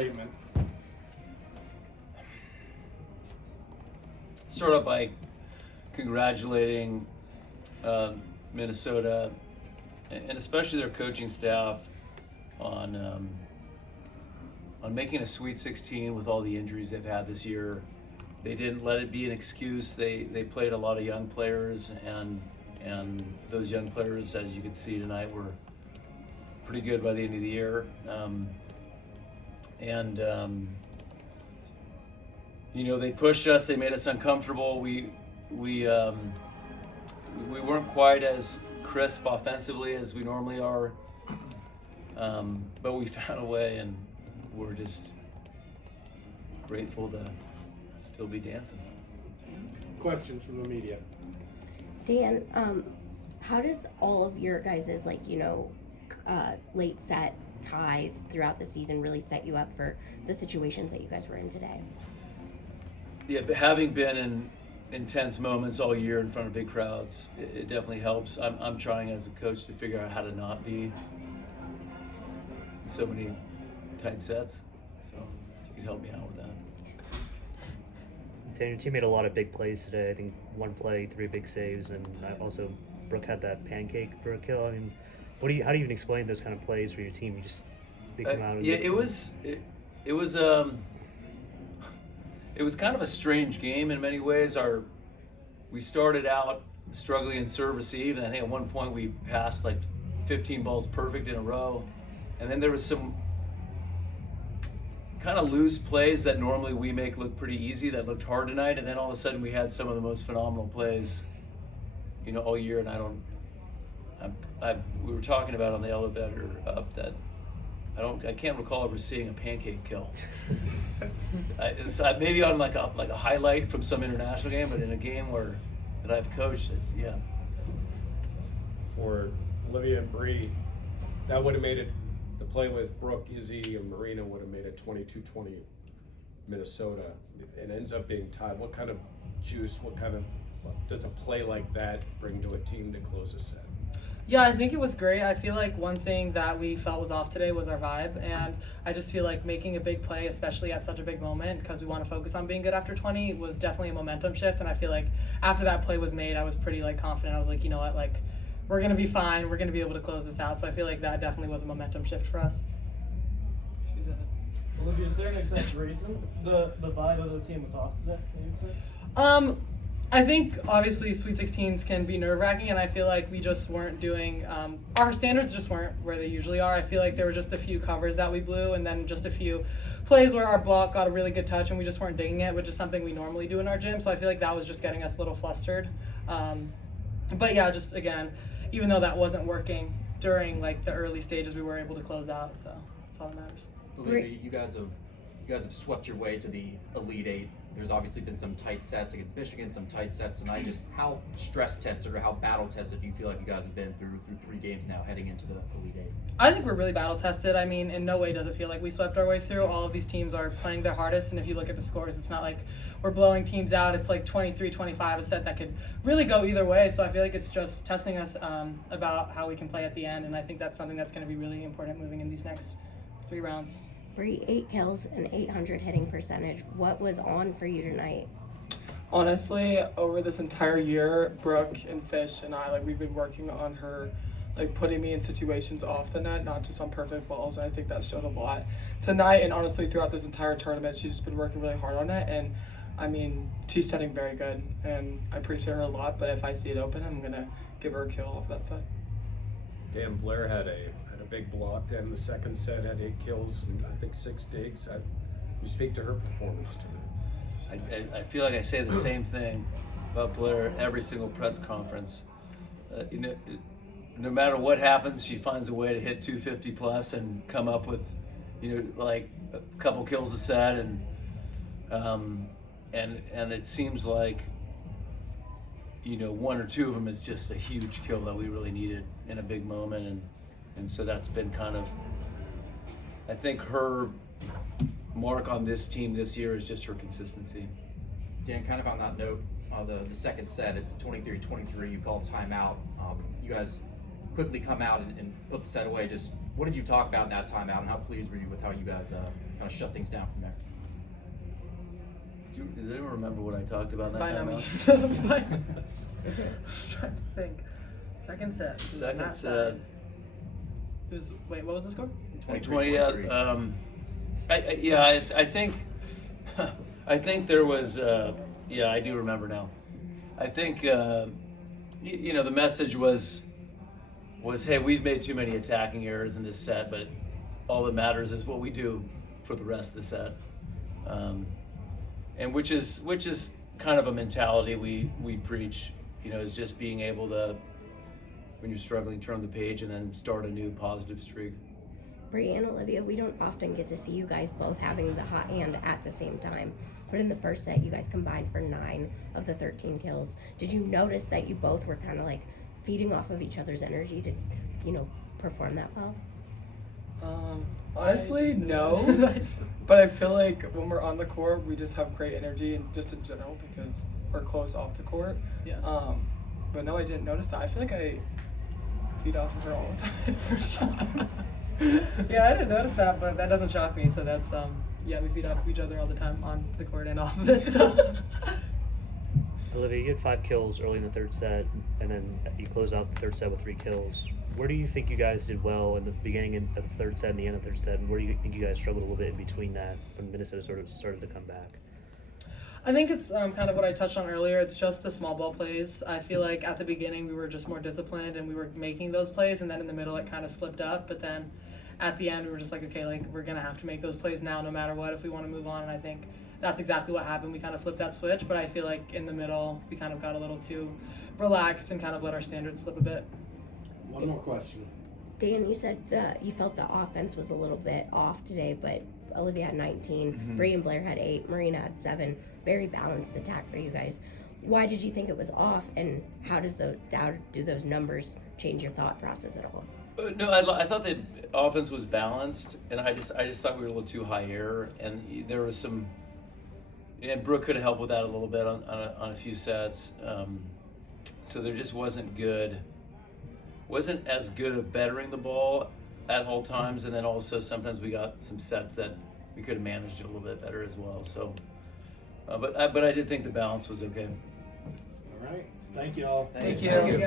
Statement. Start off by congratulating Minnesota and especially their coaching staff on making a Sweet 16 with all the injuries they've had this year. They didn't let it be an excuse. They played a lot of young players, and those young players, as you could see tonight, were pretty good by the end of the year. You know, they pushed us. They made us uncomfortable. We weren't quite as crisp offensively as we normally are, but we found a way, and we're just grateful to still be dancing. Questions from the media. Dan, how does all of your guys' late set ties throughout the season really set you up for the situations that you guys were in today? Yeah, but having been in intense moments all year in front of big crowds, it definitely helps. I'm trying as a coach to figure out how to not be in so many tight sets. So if you can help me out with that. Dan, your team made a lot of big plays today. I think one play, 3 big saves, and also Brooke had that pancake for a kill. I mean, how do you even explain those kind of plays for your team? You just come out. Yeah, it was kind of a strange game in many ways. We started out struggling in serve receive, and I think at one point we passed like 15 balls perfect in a row, and then there was some kind of loose plays that normally we make look pretty easy that looked hard tonight, and then all of a sudden we had some of the most phenomenal plays, you know, all year. And we were talking about on the elevator up that I can't recall ever seeing a pancake kill. Maybe on like a highlight from some international game, but in a game that I've coached, yeah. For Olivia and Bre, that would have made it. The play with Brooke, Izzy, and Marina would have made it 22-20 Minnesota. It ends up being tied. What kind of juice? What does a play like that bring to a team to close a set? Yeah, I think it was great. I feel like one thing that we felt was off today was our vibe, and I just feel like making a big play, especially at such a big moment, because we want to focus on being good after 20, was definitely a momentum shift. And I feel like after that play was made, I was pretty confident. I was like, you know what, we're gonna be fine. We're gonna be able to close this out. So I feel like that definitely was a momentum shift for us. Olivia, is there an exact reason the vibe of the team was off today? I think obviously Sweet 16s can be nerve-wracking, and I feel like we just weren't doing, our standards just weren't where they usually are. I feel like there were just a few covers that we blew, and then just a few plays where our block got a really good touch and we just weren't digging it, which is something we normally do in our gym. So I feel like that was just getting us a little flustered. But yeah, just again, even though that wasn't working during the early stages, we were able to close out. So that's all that matters. Olivia, you guys have swept your way to the Elite Eight. There's obviously been some tight sets against Michigan, some tight sets tonight. Just how stress tested or how battle tested do you feel like you guys have been through 3 games now heading into the Elite Eight? I think we're really battle tested. I mean, in no way does it feel like we swept our way through. All of these teams are playing their hardest, and if you look at the scores, it's not like we're blowing teams out. It's like 23-25, a set that could really go either way. So I feel like it's just testing us about how we can play at the end, and I think that's something that's going to be really important moving in these next 3 rounds. Bre, 8 kills and 800 hitting percentage. What was on for you tonight? Honestly, over this entire year, Brooke and Fish and I, we've been working on her, putting me in situations off the net, not just on perfect balls, and I think that showed a lot tonight. And honestly, throughout this entire tournament, she's just been working really hard on it, and I mean, she's setting very good, and I appreciate her a lot, but if I see it open, I'm going to give her a kill off that set. Dan Blair had a big block, and the second set had 8 kills, and I think 6 digs. You speak to her performance tonight. I feel like I say the same thing about Blair every single press conference. No matter what happens, she finds a way to hit 250 plus and come up with, a couple kills a set, and it seems like, 1 or 2 of them is just a huge kill that we really needed in a big moment, and so that's been kind of, I think her mark on this team this year is just her consistency. Dan, kind of on that note, the second set, it's 23-23, you call timeout. You guys quickly come out and put the set away. Just what did you talk about in that timeout, and how pleased were you with how you guys kind of shut things down from there. Does anyone remember what I talked about that By no time? means. I'm trying to think. Second set. It was Second Matt set. side. It was, wait, what was the score? 20, I think, I think there was, I do remember now. I think, the message was, hey, we've made too many attacking errors in this set, but all that matters is what we do for the rest of the set. And which is kind of a mentality we preach, is just being able to, when you're struggling, turn the page and then start a new positive streak. Bre and Olivia, we don't often get to see you guys both having the hot hand at the same time. But in the first set, you guys combined for 9 of the 13 kills. Did you notice that you both were kind of like feeding off of each other's energy to, perform that well? Honestly, no. But I feel like when we're on the court, we just have great energy, and just in general because we're close off the court. Yeah. But no, I didn't notice that. I feel like I feed off of her all the time. For sure. Yeah, I didn't notice that, but that doesn't shock me. So that's we feed off each other all the time on the court and off of it. So. Olivia, you had 5 kills early in the third set, and then you closed out the third set with 3 kills. Where do you think you guys did well in the beginning of the third set and the end of the third set, and where do you think you guys struggled a little bit in between that when Minnesota sort of started to come back? I think it's kind of what I touched on earlier. It's just the small ball plays. I feel like at the beginning we were just more disciplined and we were making those plays, and then in the middle it kind of slipped up. But then at the end we were just like, okay, like we're gonna have to make those plays now, no matter what, if we want to move on. And I think that's exactly what happened. We kind of flipped that switch, but I feel like in the middle we kind of got a little too relaxed and kind of let our standards slip a bit. One more question. Dan, you said you felt the offense was a little bit off today, but Olivia had 19, Mm-hmm. Bre and Blair had 8, Marina had 7. Very balanced attack for you guys. Why did you think it was off, and how do those numbers change your thought process at all? No, I thought the offense was balanced, and I just thought we were a little too high error, and there was some. And Brooke could have helped with that a little bit on a few sets, so there just wasn't as good of bettering the ball at all times, and then also sometimes we got some sets that we could have managed it a little bit better as well. So, but I did think the balance was okay. All right. Thank you all. Thank you.